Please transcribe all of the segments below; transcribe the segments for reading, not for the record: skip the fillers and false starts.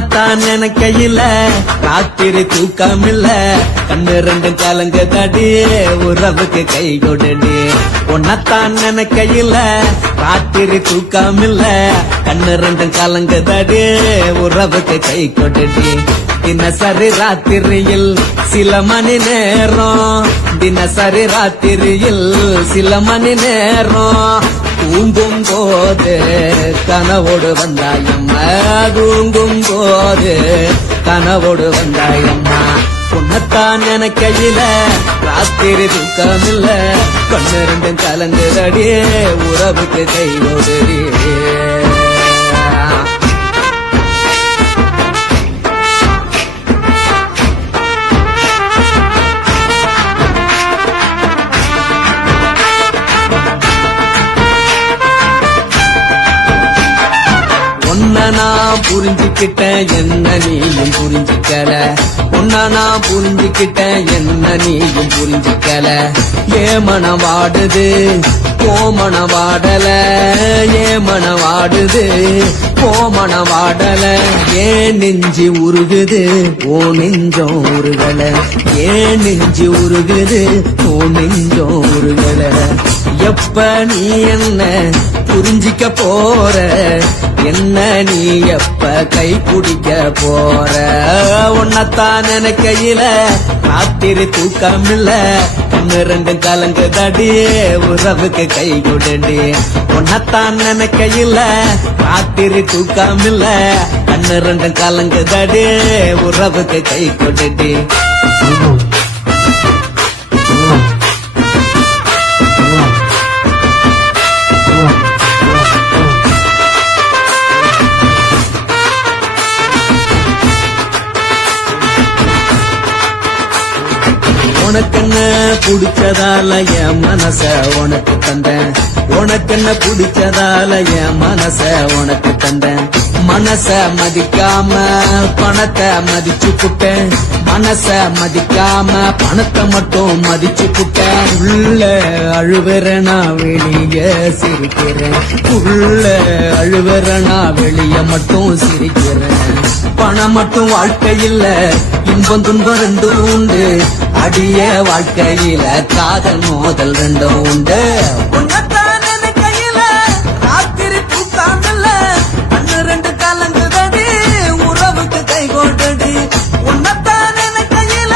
உன்னத்தான் நினைக்கையில ராத்திரி தூக்கமில்ல கண்ணு ரெண்டு கலங்க தடி உறவுக்கு கை கொடுடி உன்னத்தான் நினைக்கையில ராத்திரி தூக்கமில்ல கண்ணு ரெண்டு கலங்க தடி உறவுக்கு கை கொடுடி தினசரி ராத்திரியில் சில மணி நேரம் தினசரி ராத்திரியில் சில மணி நேரம் தூங்கும் போது கனவோடு வந்தாயம்மா தூங்கும் போது கனவோடு வந்தாயம்மா உன்னத்தான் நினைக்கையில ராத்திரி தூக்கமில்ல கண்ணு ரெண்டும் கலங்குதடி உறவுக்கு கையோடுடி உன்ன நான் புரிஞ்சுக்கிட்டேன் என்ன நீயும் புரிஞ்சுக்கல உன்ன நான் புரிஞ்சுக்கிட்டேன் என்ன நீயும் புரிஞ்சுக்கல ஏ மனம் வாடுது ஓ மனம் வாடல ஏ மனம் வாடுது ஓ மனம் வாடல ஏன் நெஞ்சு உருகுது ஓ நெஞ்சம் உருகல ஏன் நெஞ்சு உருகுது ஓ நெஞ்சம் உருகல எப்ப நீ என்ன புரிஞ்சிக்க போற என்ன நீ எப்ப கை குடிக்க போற உன்னத்தான் நினைக்கையில ராத்திரி தூக்கமில்ல கண்ணு ரெண்டு கலங்கு தடி உறவுக்கு கை கொடுடி உன்னத்தான் நினைக்கையில ராத்திரி தூக்கமில்ல கண்ணு ரெண்டு கலங்கு தடி உறவுக்கு கை கொடுடி உனக்கென்ன பிடிச்சதால என் மனச உனக்கு தந்தேன் உனக்கென்ன பிடிச்சதால என் மனச உனக்கு தந்தேன் மனச மதிக்காம பணத்தை மதிச்சு புட்டேன் மனச மதிக்காம பணத்தை மட்டும் மதிச்சு புட்டேன் உள்ள அழுவறனா வெளிய சிரிக்கிறேன் உள்ள அழுவறனா வெளிய மட்டும் சிரிக்கிறேன் பணம் மட்டும் வாழ்க்கையில் இன்பம் துன்பம் ரெண்டும் உண்டு அடிய வாழ்க்கையில காதல் மோதல் ரெண்டும் உண்டு உன்னத்தான் நினைக்கையில ராத்திரி தூக்காமல்ல கண்ணு ரெண்டு கலங்குதடி உறவுக்கு கை கொண்டடி உன்னத்தான் நினைக்கையில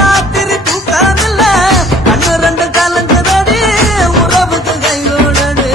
ராத்திரி தூக்காமல்ல கண்ணு ரெண்டு கலங்குதடி உறவுக்கு கை கொண்டடி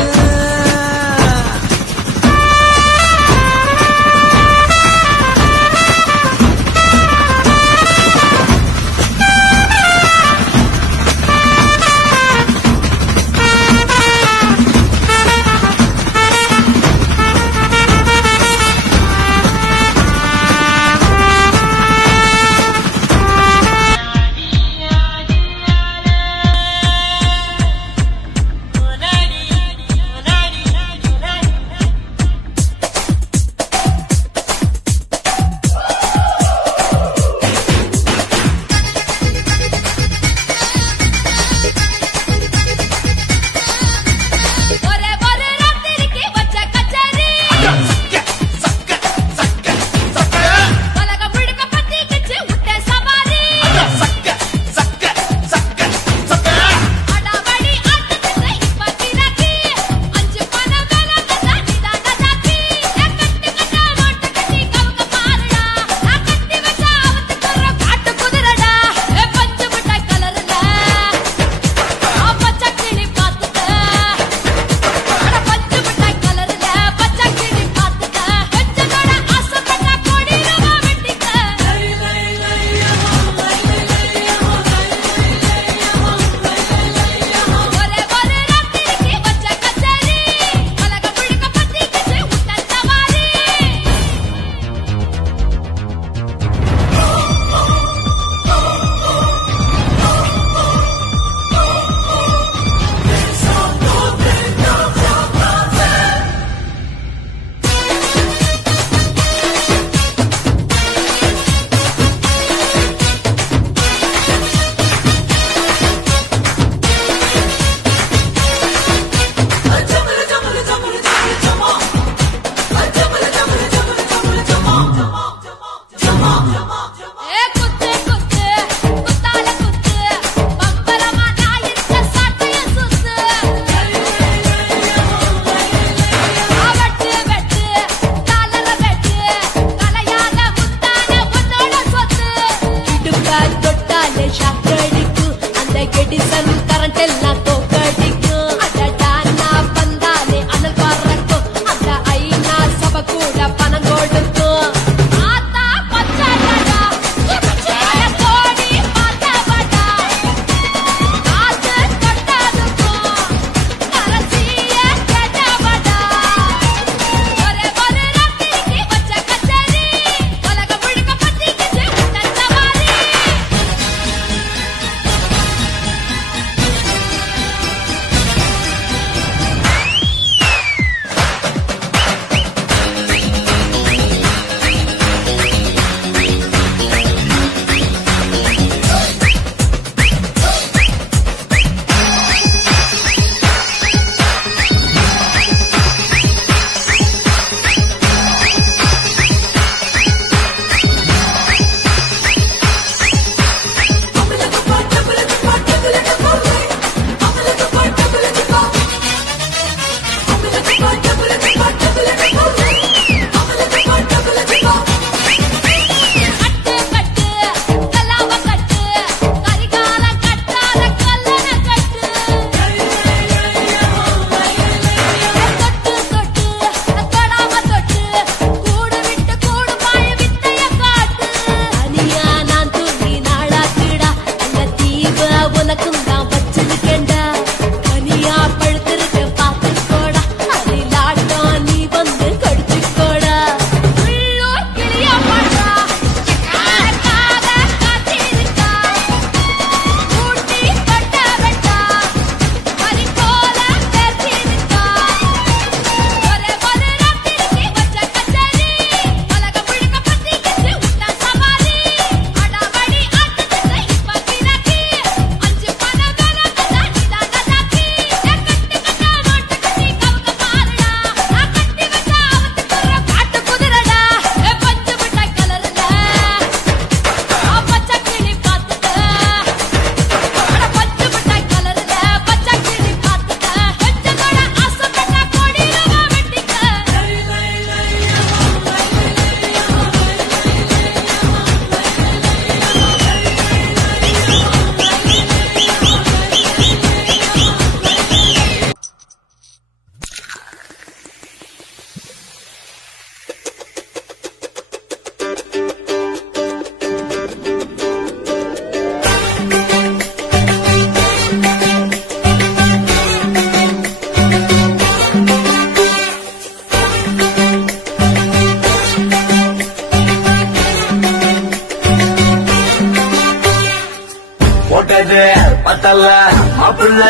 பத்தல மாப்பிள்ள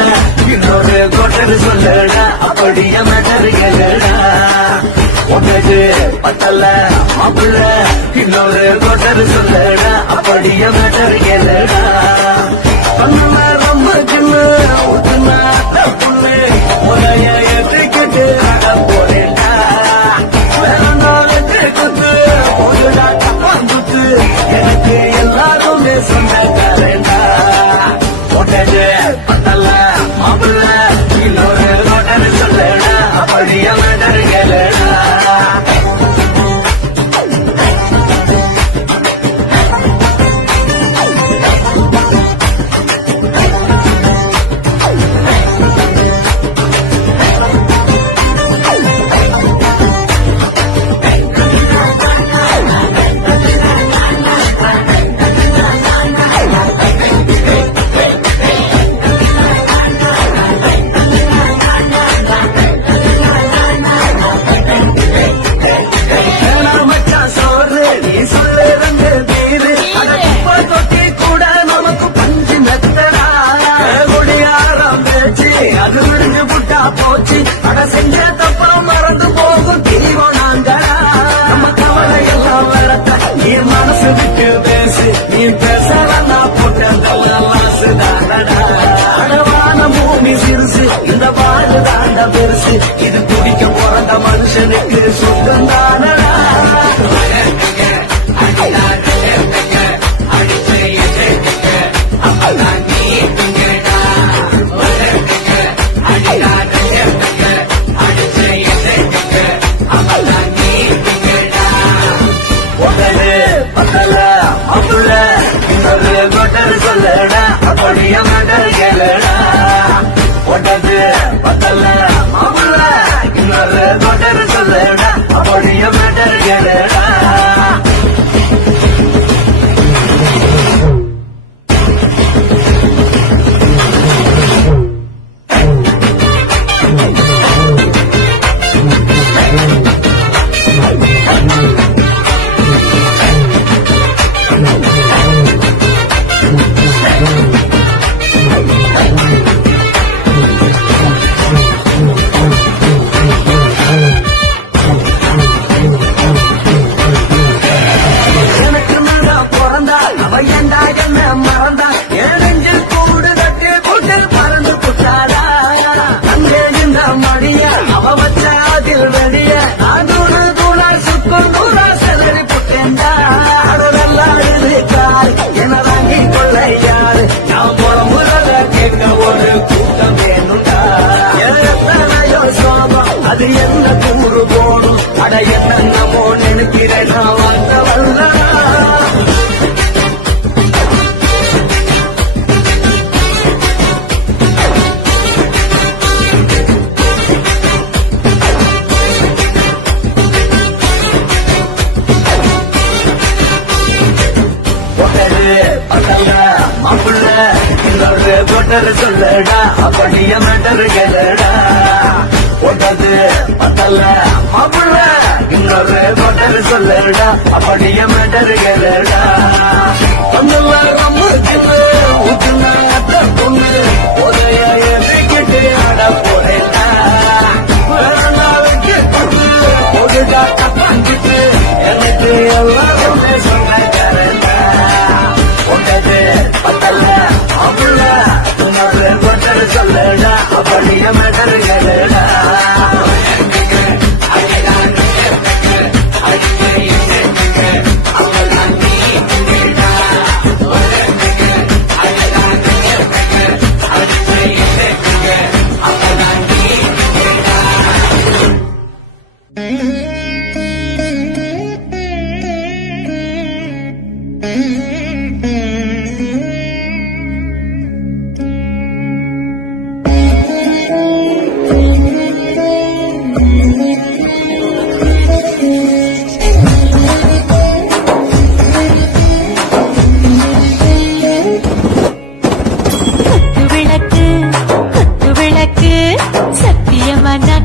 இன்னொரு கொட்டரு சொல்லடா அப்படியே மேட்டர் கேளுடா உனக்கு பத்தல மாப்பிள்ள இன்னொரு கொட்டரு சொல்லடா அப்படியே மேட்டர் கேளுடா ரொம்ப சின்ன ஊத்துனா பொண்ணு முறைய ஏற்றுக்கிட்டு போறேன்டா வேணாலும் குத்து போதுடா குத்து எனக்கு எல்லாருமே சொந்தக்காரண்டா உடனே பத்தல மாப்பிள்ள இன்னொரு கொட்டரு சொல்லடா அப்படியே மேட்டர் கேளுடா போச்சு அட செஞ்ச தப்பா மறந்து போகும் தீவம் நாங்களா நம்ம கவலை எல்லாம் வரத்த நீ மனசு விட்டு பேசு நீ பேசலாம் நான் போட்டதெல்லாம் மாசுதானடா அடவான பூமி சிறுசு இந்த பாடு தாண்ட பெருசு இது குடிக்க பிறந்த மனுஷனுக்கு சொந்தம் தானடா சொல்லடா அப்படியே மேட்டர் கேளுடா உடது பத்தல மாப்பிள்ள இன்னொரு கொட்டரு சொல்லடா அப்படியே மேட்டர் கேளுடா அது என்ன கூறு போடும் அட என்னமோ நினைக்கிறேன் நான் வந்தவல்ல மாப்பிள்ள இன்னொரு கொட்டரு சொல்லடா அப்படியே மேட்டர் கேளுடா உடது பத்தல மாப்பிள்ள இன்னொரு கொட்டரு சொல்லடா அப்படியே மேட்டர் கேளுடா ரொம்ப சின்ன ஊத்துனா பொண்ணு உதய எதிர்கிட்டு ஆட போறேன்டா வேணாளுக்கு குத்து போடுடா கப்பாஞ்சிட்டு எனக்கு எல்லாருமே சொந்தக்காரண்டா உடது பத்தல மாப்பிள்ள இன்னொரு கொட்டரு சொல்லடா அப்படியே மேட்டர் கேளுடா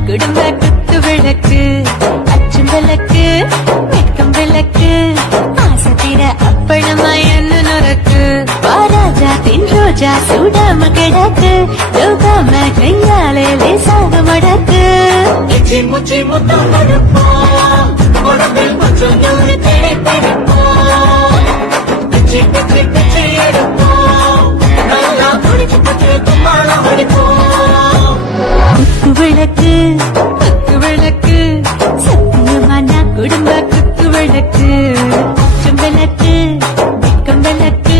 குடும்ப குத்து விளக்கு அச்சும் விளக்கு வெட்கம் விளக்கு ஆசை தீர அப்பளமாய் என்ன நொறுக்கு வாராஜா தின் ரோஜா ரோஜா சூடாம கிடக்கு யோகாம கையாலே லேசாக மடக்கு எச்சி முச்சி முத்தம் கொடுப்போம் உடம்பில் கொஞ்சம் நூறு தேடிப்போம் பிச்சி பிச்சி பிச்சி எடுப்போம் நல்லா குடிச்சு பச்சு கும்மாளம் அடிப்போம் குத்து விளக்கு சத்தியமான குடும்ப குத்து விளக்கு அச்சம் விளக்கு வெட்கம் விளக்கு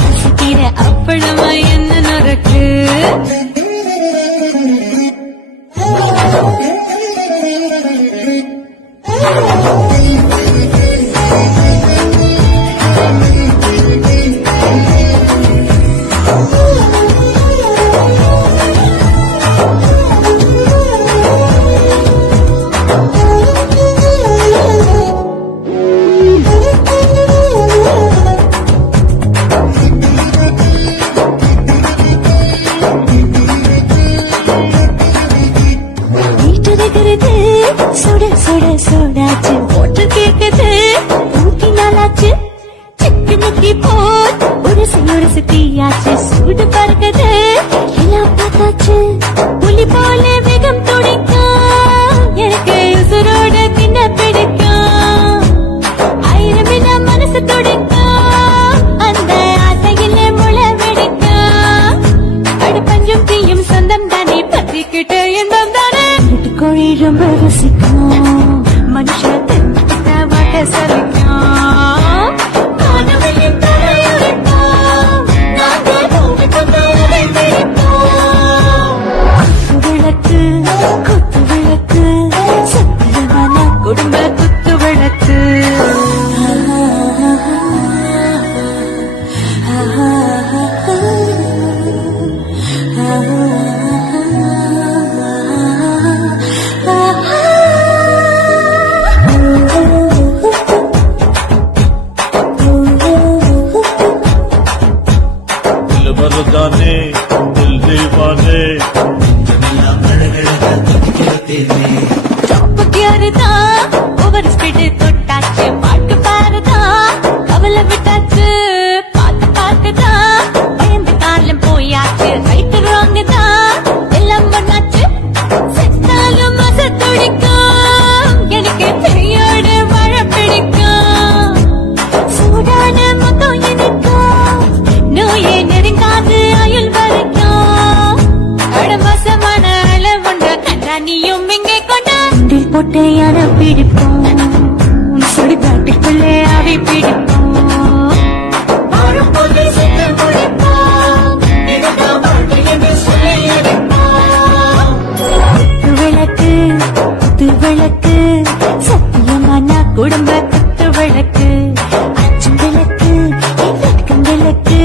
ஆசிக்கிற அப்பளமா என்ன நடக்கு சுட சுட சுடாச்சு போட்டு கேக்குது ஊட்டி நாளாச்சு சிக்கி முக்கி போல் ஒரு தீயாச்சு சூடு பறக்குது எல்லாம் பார்த்தாச்சு புலி போல வேகம் துடிக்கும் எனக்கு உசுரோட தின்ன பிடிக்கும் ஆயிரம் வித மனசு துடிக்கும் அந்த ஆசையிலே முளை வெடிக்கும் அடு பஞ்சும் தீயும் சொந்தம் தானே பத்திக்கிட்டு எந்தம் தானே கோழி ரொம்ப ரசிக்கும் மனுஷன் தெரிஞ்சுக்கிட்ட வாட்ட சலிக்கும் காணவெளியும் தலையுரைக்கும் நாங்கள் பூமி கொண்டு உரை பிடிப்போம் குத்து விளக்கு சத்தியமான குடும்ப குத்து விளக்கு मर्दाने दिल दीवाने டாப் கியர்தா ஓவர் ஸ்பீட் தொட்டாச்சு பாட்டு பாருதா கவலை விட்டாச்சு பாத்துதா பயந்து காலம் போயாச்சு ரைட் ராங் தான் எல்லாம் பண்ணாச்சு செத்தாலும் மச துடிக்கும் எனக்கு பெரியோடு வாழ பிடிக்கும் சூடான மொத்தம் எனக்கும் நோயே நெருங்காது ஆயுள் வரைக்கும் அடமோசமான அளவுண்ட கண்டானியும் இங்கே கொண்டு போட்டு யார பிடிப்போம் சுடுகாட்டுக்குள்ளே அவை பிடிப்போம் வரும்போது சென்று முடிப்போம் இதுதான் வாழ்க்கை என்று சொல்லி எடுப்போம் குத்து விளக்கு சத்தியமான குடும்ப குத்து விளக்கு அச்சம் விளக்கு வெட்கம் விளக்கு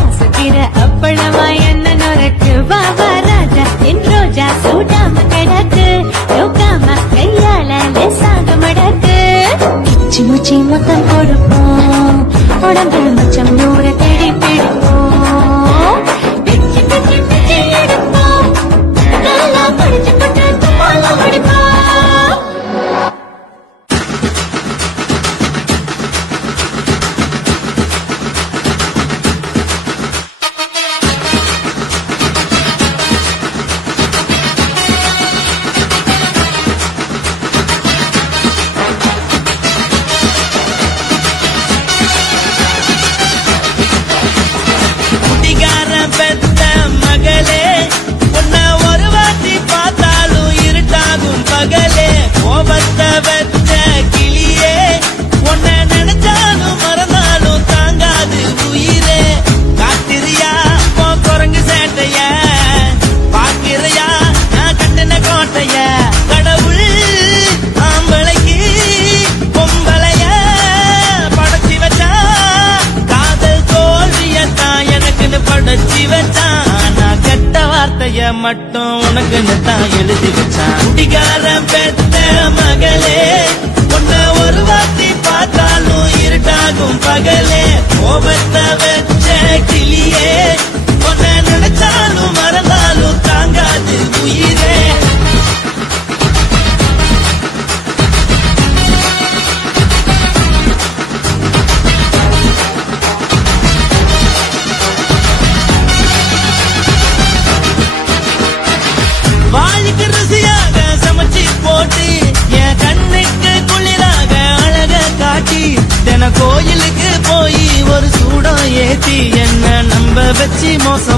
ஆசைக்கிற அப்பளமா என்ன நுறக்கு வா ராஜா என் ரோஜா சூடாம கிடக்கு யோகாம கையால லேசாக மடக்கு கிச்சி முச்சி மொத்தம் கொடுப்போம் உடம்பில் மச்சம் நூற தேடி பிடிப்போம் பிச்சி பிச்சி பிச்சி எடுப்போம் நல்லா படிச்சு போட்டு துப்பாலம் அடிப்போம் குடிகார பெத்த மகளே உன்னை ஒரு வாட்டி பார்த்தாலும் இருட்டாகும் பகலே கோபத்தை வச்ச கிளியே உன்னை நினைச்சாலும் மறந்தாலும் தாங்காது உயிரே காத்திரியா போ குரங்கு சேட்டைய பாக்கிறையா நான் கட்டின கோட்டைய கடவுள் ஆம்பளைக்கு பொம்பளைய படைச்சி வச்சா காதல் தோல்வியத்தான் எனக்குன்னு படைச்சி வச்சான் நான் கெட்ட வார்த்தைய மட்டும் உனக்குன்னு தான் எழுதி வச்சான் குடிகார பெத்த மகளே உன்னை ஒரு வாட்டி பார்த்தாலும் இருட்டாகும் பகலே கோபத்தை வச்ச கிளியே உன்னை நினைச்சாலும் மறந்தாலும் தாங்காது உயிரே மோசம்